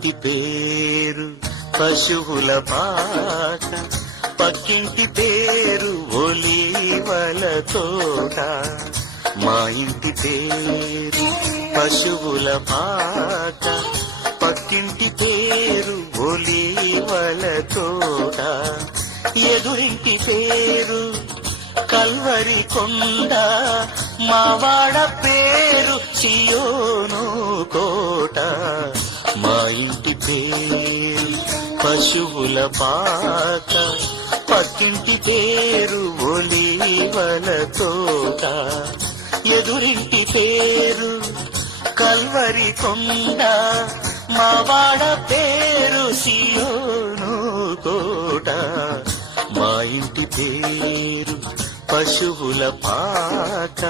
ఇంటి పేరు పశువుల పాట, పక్కింటి పేరు ఒలీవల తోట. మా ఇంటి పేరు పశువుల పాట, పక్కింటి పేరు ఒలీవల తోట. ఎదురింటి పేరు కల్వరి కొండ, మావాడ పేరు సియోను కోట. మా ఇంటి పేరు పశువుల పాట, పక్కింటి పేరు ఒలీవల తోట. ఎదురింటి పేరు కల్వరి కొండ, మావాడ పేరు సియోను కోట. మా ఇంటి పేరు పశువుల పాట,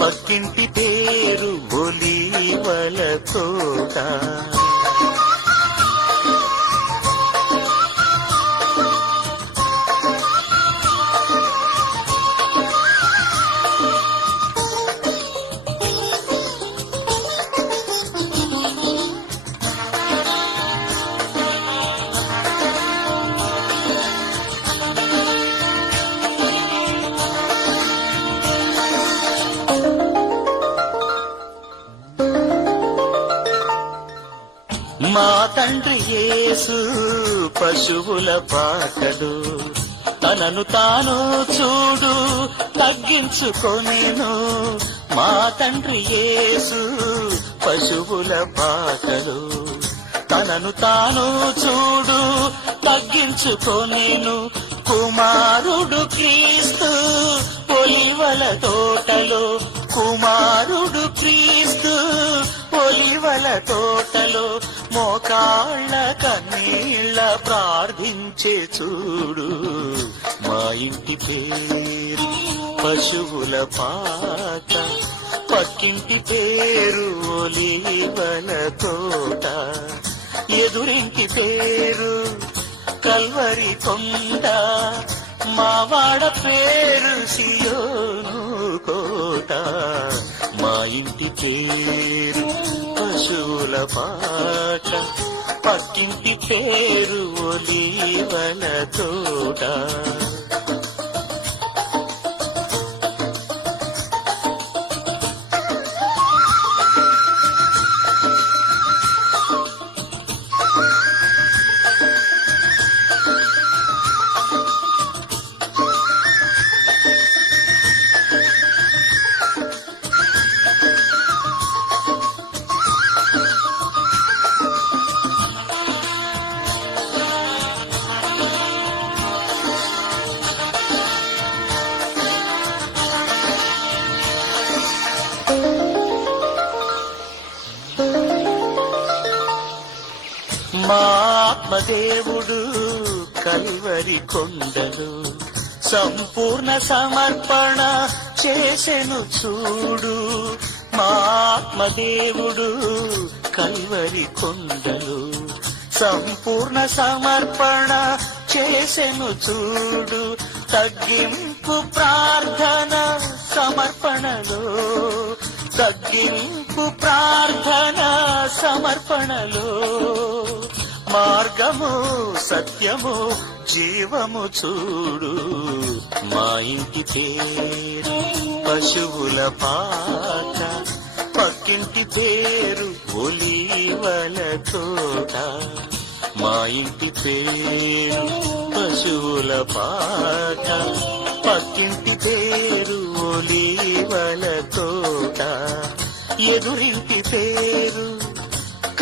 పక్కింటి పేరు ఒలీవల తోట. మా తండ్రి యేసు పశువుల పాటడు, తనను తాను చూడు తగ్గించుకొనెను. మా తండ్రి యేసు పశువుల పాటడు, తనను తాను చూడు తగ్గించుకొనెను. కుమారుడు క్రీస్తు ఒలీవల తోటలో, కుమారుడు క్రీస్తు ఒలీవల తోటలో. మోకాళ్ళ కన్నీళ్ళ ప్రార్థించే చూడు. మా ఇంటి పేరు పశువుల పాట, పక్కింటి పేరు ఒలీవల తోట. ఎదురింటి పేరు కల్వరి కొండ, మావాడ పేరు సియోను కోట. మా ఇంటి పేరు పశువుల పాట, పక్కింటి పేరు ఒలీవల తోట. మా ఆత్మదేవుడు కల్వరి కొండలు సంపూర్ణ సమర్పణ చేసెను చూడు. మా ఆత్మదేవుడు కల్వరి కొండలు సంపూర్ణ సమర్పణ చేసెను చూడు. తగ్గింపు ప్రార్థన సమర్పణలో, తగ్గింపు ప్రార్థన సమర్పణలో. మార్గము సత్యము జీవము చూడు. మా ఇంటి పేరు పశువుల పాట, పక్కింటి పేరు ఒలీవల తోట. మా ఇంటి పేరు పశువుల పాట, పక్కింటి పేరు ఒలీవల తోట. ఎదురింటి పేరు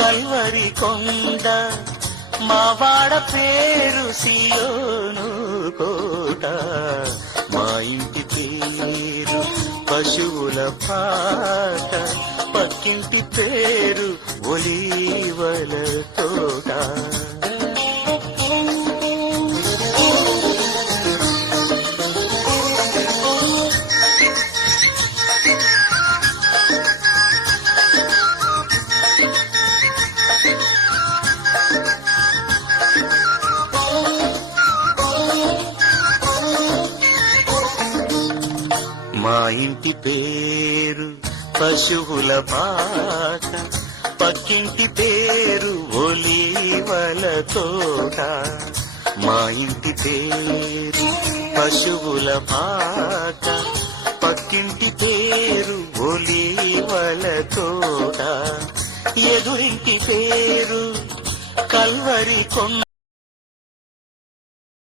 కల్వరి కొండ, మావాడ పేరు సియోను కోట. మా ఇంటి పేరు పశువుల పాట, పక్కింటి పేరు ఒలీవల తోట. మా ఇంటి పేరు పశువుల పాట, పక్కింటి పేరు ఒలీవల తోట మా ఇంటి పేరు పశువుల పాక పక్కింటి పేరు ఒలీవల తోట ఎదురింటి పేరు కల్వరి కొండ